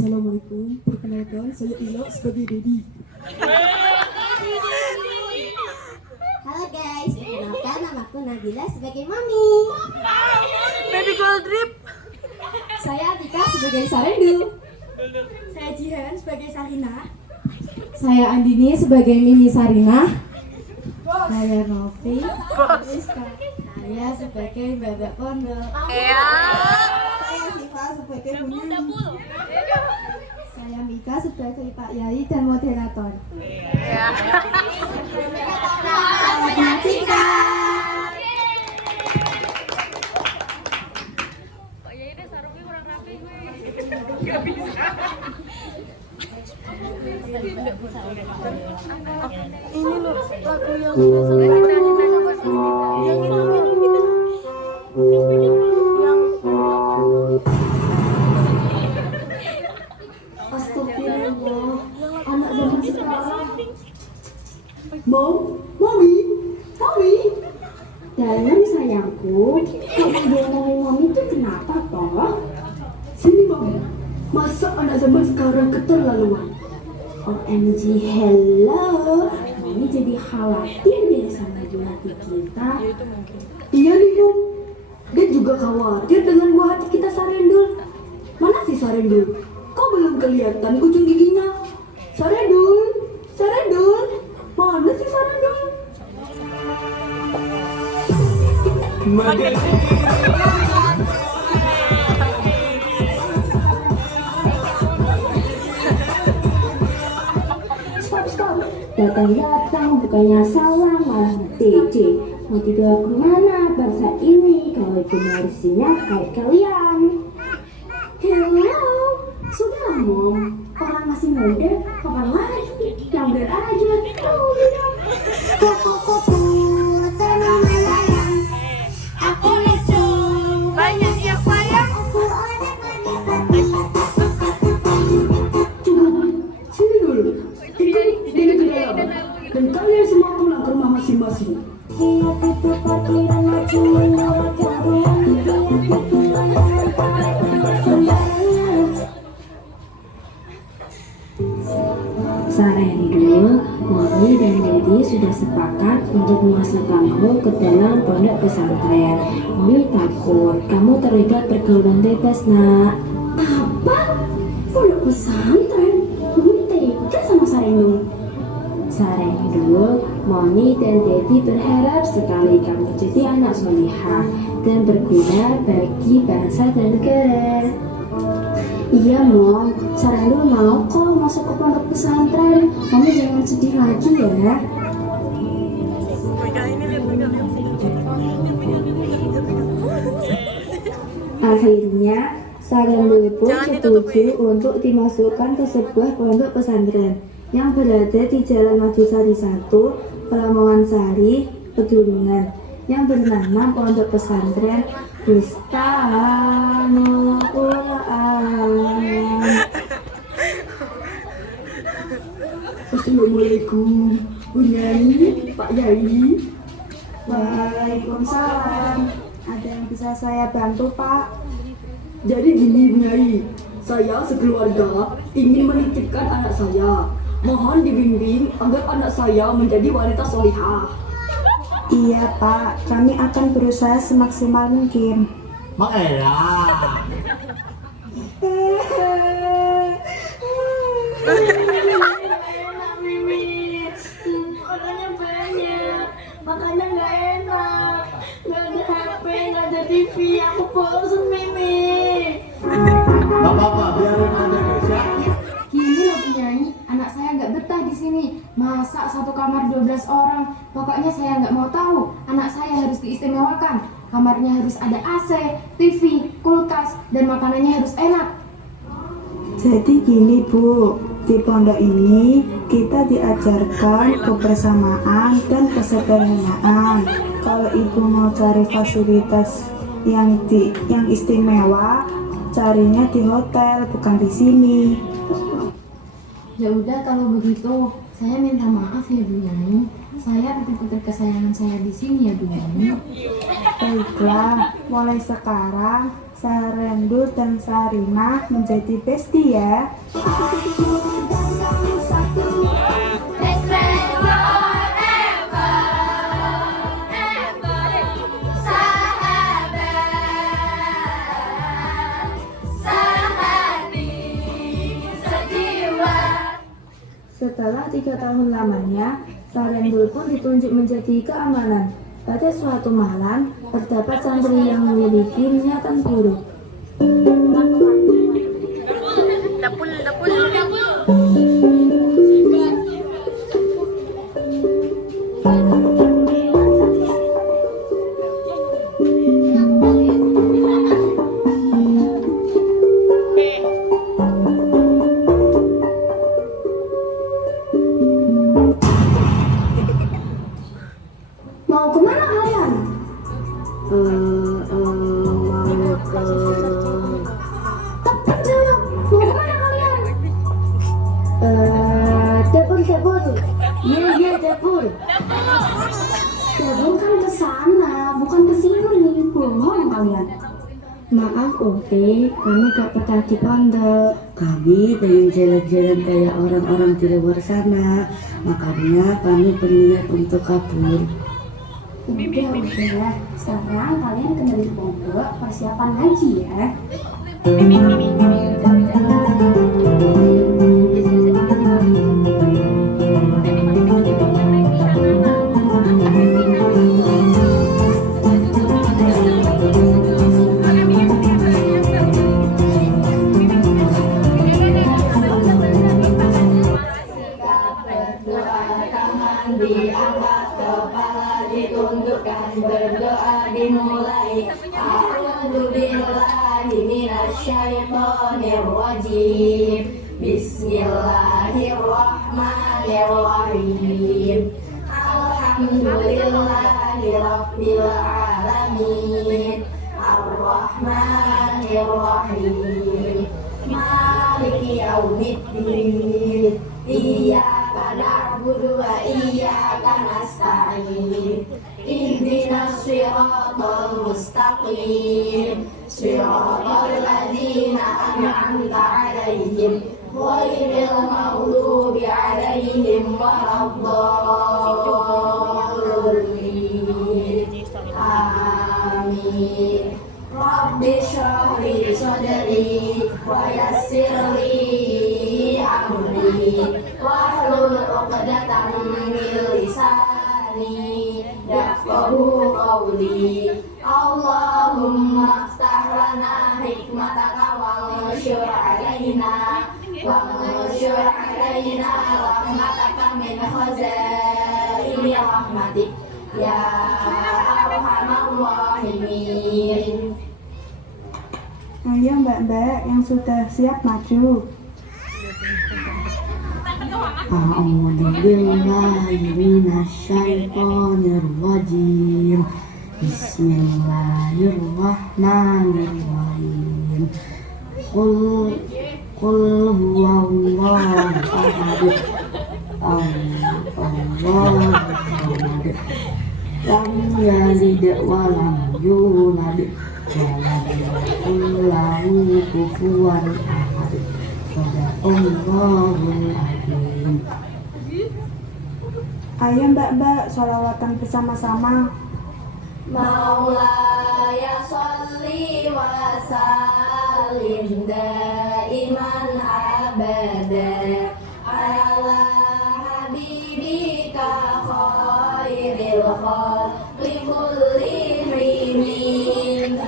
Assalamualaikum, perkenalkan saya Ila sebagai Dedi. Halo guys, perkenalkan namaku Nabila sebagai Mami. Baby Gold Drip. Saya Atika sebagai Sarendu. Saya Jihan sebagai Sarina. Saya Andini sebagai Mimi Sarina. Saya Novi. Saya sebagai Babak Pondok. Saya Siva sebagai penyanyi. Saya Mika sebagai Pak Yai dan moderator. Pak Yai deh sarungnya kurang rapi gue. Gak bisa. Ini loh lagu yang sudah selesai. Astagfirullah, anak zaman sekarang. Mami. Dalam sayangku, kamu ngomongin mami itu kenapa toh? Sini Mami, masa anak zaman sekarang keterlaluan? OMG, hello. Mami jadi khawatir deh sama buah hati kita. Iya nih Mom, dia juga khawatir dengan buah hati kita Sarendul. Mana sih Sarendul? Kok belum kelihatan ujung giginya? Sarendul, mana sih Sarendul? Stop. Datang bukannya salam malah nge-TC. Mau dibawa kemana bangsa ini kalau generasinya kayak kalian? Hello, sudahlah Mom, orang masih muda, kapan lagi? Yang bener aja, bilang. Koko, tenang melayang, aku lucu. Banyak yang sayang. Aku orang Coba, sini dulu. Ikut Dede ke dalam. Dan kalian semua pulang ke rumah masing-masing. Ingat itu parkiran maju menolak karuan. Ingat itu Sarendu, Mami dan Dedi sudah sepakat untuk memasukkanmu ke dalam pondok pesantren. Mami takut kamu terlibat pergaulan bebas, nak. Apa? Pondok pesantren? Mami tega sama Sarendu, Mami dan Dedi berharap sekali kamu jadi anak solihah dan berguna bagi bangsa dan negara. Iya Mom, Sarendu mau kok masuk ke pondok pesantren. Mami jangan sedih lagi ya. Akhirnya Sarendu pun setuju untuk dimasukkan ke sebuah pondok pesantren yang berada di Jalan Madusari 1, Lamongan Sari, Pedulungan, yang bernama Pondok Pesantren Bustanul Quran. Assalamualaikum, Bu Nyai, Pak Yai. Waalaikumsalam. Ada yang bisa saya bantu, Pak? Jadi gini, Bu Nyai, saya sekeluarga ingin menitipkan anak saya. Mohon dibimbing agar anak saya menjadi wanita solihah. Iya Pak, kami akan berusaha semaksimal mungkin. Makelah. Enak Mimi, orangnya banyak, makanya nggak enak. Nggak ada HP, nggak ada TV, aku bosan Mimi. Gak apa-apa, biarin aja guys ya. Gini loh penyanyi, anak saya nggak betah di sini. Masa satu kamar 12 orang? Pokoknya saya nggak mau tahu. Anak saya harus diistimewakan. Kamarnya harus ada AC, TV, kulkas, dan makanannya harus enak. Jadi gini Bu, di pondok ini kita diajarkan kebersamaan dan kesederhanaan. Kalau Ibu mau cari fasilitas yang istimewa, carinya di hotel, bukan di sini. Ya udah kalau begitu, Saya minta maaf ya Bu Nyai. Saya putri-putri kesayangan saya di sini ya Bu Nyai. Baiklah, mulai sekarang Sarendu dan Sarina menjadi bestie ya. Best friend forever, ever. Sehati, sejiwa. Setelah 3 tahun lamanya, Sarendul pun ditunjuk menjadi keamanan. Pada suatu malam, terdapat santri yang memiliki niatan buruk. Mau kemana kalian? Mau ke... Tepat jawab. Mau kemana kalian? Dapur. Iya, dapur. Dapur kan ke sana, bukan ke sini. Bohong kalian. Maaf, Oke, kami gak pernah dipandang. Kami pengen jalan-jalan kayak orang-orang di luar sana, makanya kami berniat untuk kabur. Udah. Sekarang kalian kembali ke pondok, persiapan ngaji ya. Diangkat kepala ditundukkan, berdoa dimulai. A'udzu billahi minasyaitonir rajim. Bismillahirrahmanirrahim. Alhamdulillahi rabbil alamin. Ar-Rahmanir-Rahim. Maliki yaumiddin. Iyyaka na'budu wa iyyaka nasta'in. Ihdinas siratal mustaqim. Siratal ladzina an'amta 'alaihim ghairil maghdubi 'alaihim waladdallin. Amin. Rabbi shrah li sadri wa yassir li amri wahlul 'uqdatam min lisani yafqahu qawli. Allahumma aftah lana hikmataka wanshur 'alaina rahmataka min khazaini rahmatik ya arhamar rahimin. Ayo mbak-mbak yang sudah siap maju. A'udzu billahi minasyaitonir rajim. Bismillahirrahmanirrahim. Qul huwallahu ahad. Allahu samad. Lam yalid wa lam yulad wa lam yakul lahu kufuwan ahad. Shadaqallahul azim. Ayo mbak-mbak sholawatan bersama-sama. Maulaya sholli wa sallim daiman abada ala habibika khairil khalqi kullihim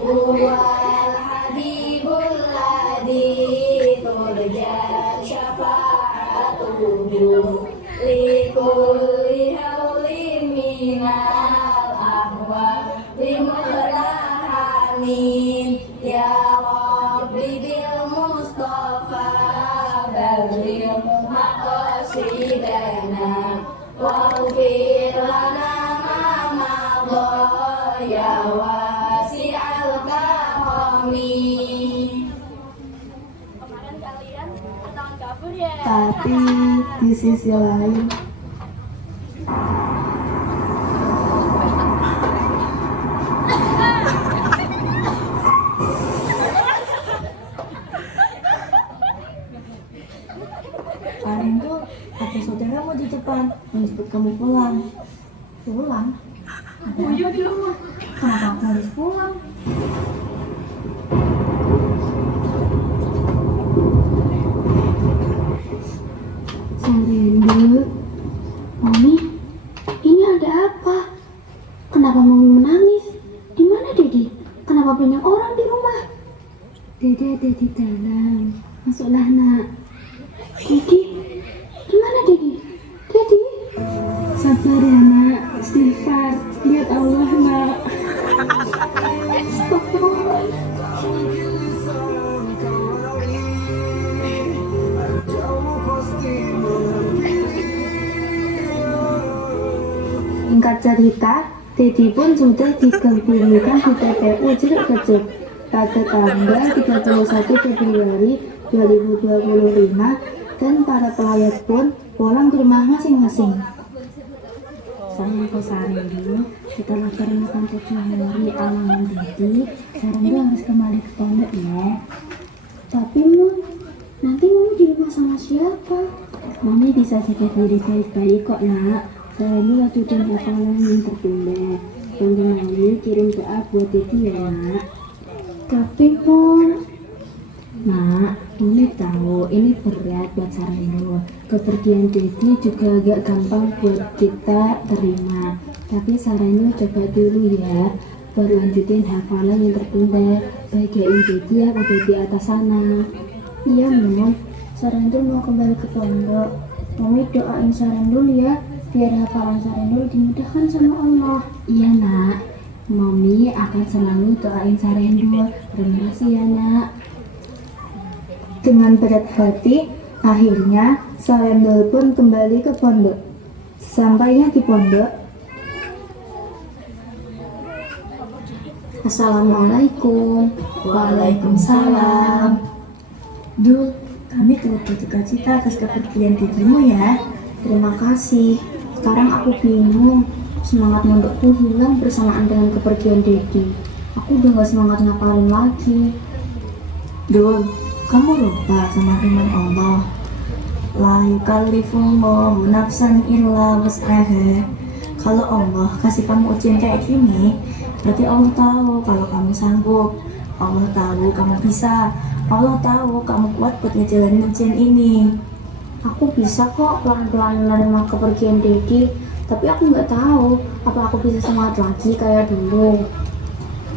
huwal habibul ladzi turja syafa'atuhu likulli hawlin minal ahwa limulahamin ya Rabbi bil Mustafa balil maqasidana waghfir lana ma madha ya wasi'al karami. Kemarin kalian ketahuan kabur ya. Tapi di sisi lain, Kalian tuh ada saudaramu di depan menjemput kamu pulang. Pulang? Ada apa di rumah? Kenapa aku harus pulang? Sarendu, Mami, ini ada apa? Kenapa Mami menangis? Di mana Dedi? Kenapa banyak orang di rumah? Dede ada di dalam. Masuklah nak. Dedi, di mana Dedi? Dedi, sabar ya nak. Istighfar, lihat Allah nak. Astagfirullah. singkat cerita, Dedi pun sudah dikebumikan di TPU Jeruk Kecil pada tanggal 31 Februari 2025 dan para pelayat pun pulang ke rumah masing-masing. Sayangku Sarendu, setelah peringatan 7 hari alangan Dedi, Sarendu harus kembali ke pondok ya. Tapi nanti Mami di rumah sama siapa? Mami bisa jaga diri baik-baik kok nak. Sarendu latihan hafalan yang tertunda. Tante Mami kirim doa buat Dedi ya nak. Tapi Nak, Mami tahu ini berat buat Sarendu. Kepergian Dedi juga agak gampang buat kita terima. Tapi Sarendu coba dulu ya, baru lanjutin hafalan yang tertunda. Bagian Dedi aku di atas sana. Iya Mom, Sarendu mau kembali ke pondok. Mami doain Sarendu ya, biar hafalan Sarendu dimudahkan sama Allah. Iya nak, Mami akan selalu doain Sarendu. Terima kasih ya nak. Dengan berat hati, akhirnya Sarendul pun kembali ke pondok. Sampainya di pondok, Assalamualaikum. Waalaikumsalam. Dul, kami turut berduka cita atas kepergian dirimu ya. Terima kasih. Sekarang aku bingung. Semangat mondokku hilang bersamaan dengan kepergian Dedi. Aku udah gak semangat ngapalin lagi. Dul, kamu lupa sama firman Allah. La yukallifullahu nafsan illa wus'aha. Kalau Allah kasih kamu ujian kayak gini, berarti Allah tahu kalau kamu sanggup. Allah tahu kamu bisa. Allah tahu kamu kuat buat ngejalanin ujian ini. Aku bisa kok pelan-pelan menerima kepergian Dedi. Tapi aku nggak tahu apa aku bisa semangat lagi kayak dulu.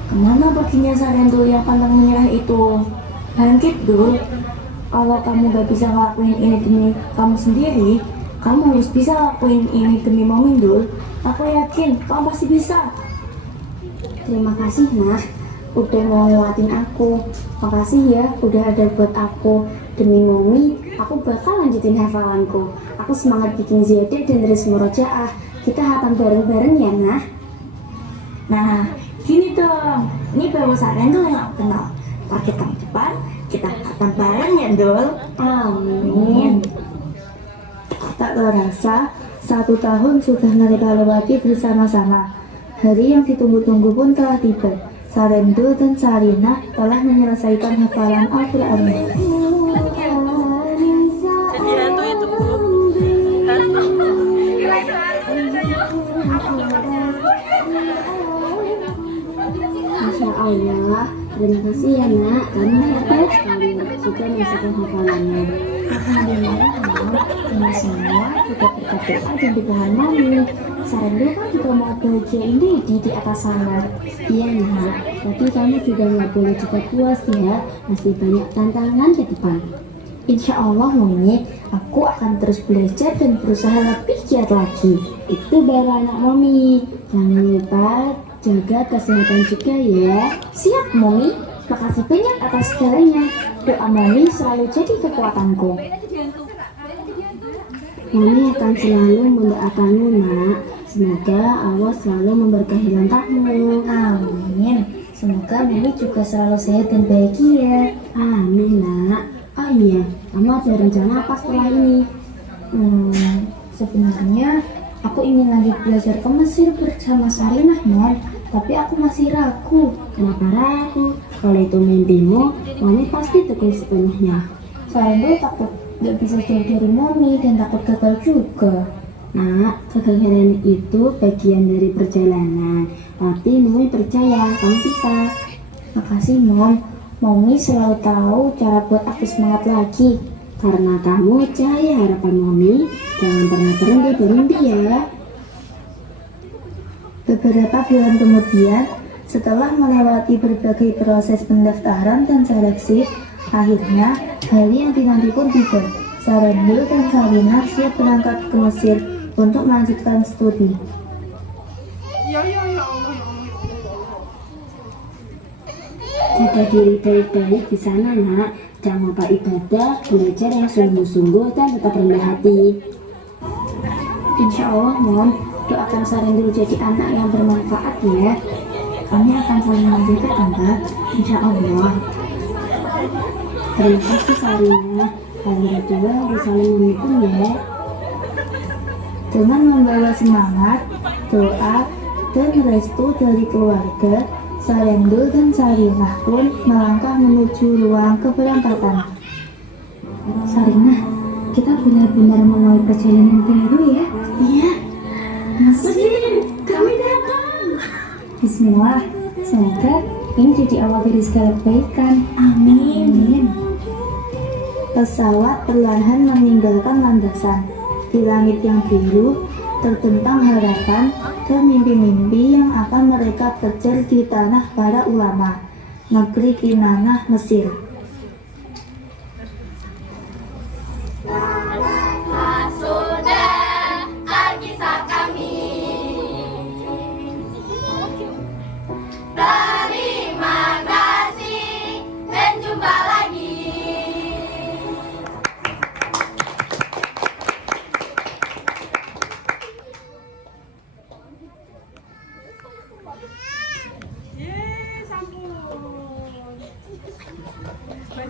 Kemana perginya Sarendul yang pantang menyerah itu? Bangkit dulu. Kalau kamu gak bisa ngelakuin ini demi kamu sendiri, kamu harus bisa ngelakuin ini demi Mami Dul. Aku yakin kamu pasti bisa. Terima kasih Nah, udah mau nguatin aku. Makasih ya udah ada buat aku. Demi Mami, aku bakal lanjutin hafalanku. Aku semangat bikin ziyadah dan terus murojaah. Kita hatam bareng-bareng ya Nah. Nah, gini dong. Ini baru Sarendul yang aku kenal. Target kamu depan, kita akan bareng ya Dul. Amin. tak terasa 1 tahun sudah mereka lewati bersama-sama. Hari yang ditunggu-tunggu pun telah tiba. Sarendul dan Sarina telah menyelesaikan hafalan Al-Quran. Masya Allah, terima kasih ya nak, kamu hebat sekali sudah menyelesaikan hafalannya. Alhamdulillah, ini semua juga berkat doa dan dukungan Mami. Sarendul kan juga mau bahagiain Dedi di atas sana. Iya nak, tapi kamu juga nggak boleh cepat puas ya, masih banyak tantangan ke depan. Insya Allah Mami, aku akan terus belajar dan berusaha lebih giat lagi. Itu baru anak Mami. Jangan lupa jaga kesehatan juga ya. Siap Mami, makasih banyak atas segalanya. Doa Mami selalu jadi kekuatanku. Mami akan selalu mendoakanmu nak. Semoga Allah selalu memberkahi langkahmu. Amin. Semoga Mami juga selalu sehat dan bahagia. Amin nak. Oh iya, Kamu ada rencana apa setelah ini? Sebenarnya aku ingin lanjut belajar ke Mesir bersama Sarinah, Mon. Tapi aku masih ragu. Kenapa ragu? Kalau itu mimpimu, Mami pasti tekun sepenuhnya. Sarinah takut gak bisa jauh dari Mami dan takut gagal juga. Nak, kegagalan itu bagian dari perjalanan. Tapi Mami percaya kamu bisa. Makasih, Mom. Mami selalu tahu cara buat aku semangat lagi. Karena kamu cahaya harapan Mami, jangan pernah berhenti bermimpi ya. Beberapa bulan kemudian, setelah melewati berbagai proses pendaftaran dan seleksi, akhirnya hari yang dinanti pun tiba. Sarendil dan Sarinah siap berangkat ke Mesir untuk melanjutkan studi. Jaga diri baik-baik di sana, Nak. Jangan lupa ibadah, belajar yang sungguh-sungguh dan tetap rendah hati. Insya Allah, Mom, doakan Sarendil jadi anak yang bermanfaat ya. Kami akan saling menjaga, Tante. Insya Allah. Terima kasih Sarinah. Kalian berdua harus saling mendukung ya. Dengan membawa semangat, doa, dan restu dari keluarga, Sarendil dan Sarinah pun melangkah menuju ruang keberangkatan. Sarinah, kita benar-benar memulai perjalanan baru ya. Iya, Mesin, kami datang. Bismillah, semoga ini jadi awal dari segala kebaikan. Amin. Pesawat perlahan meninggalkan landasan. Di langit yang biru, terbentang harapan dan mimpi-mimpi yang akan mereka kejar di tanah para ulama, negeri Kinanah, Mesir.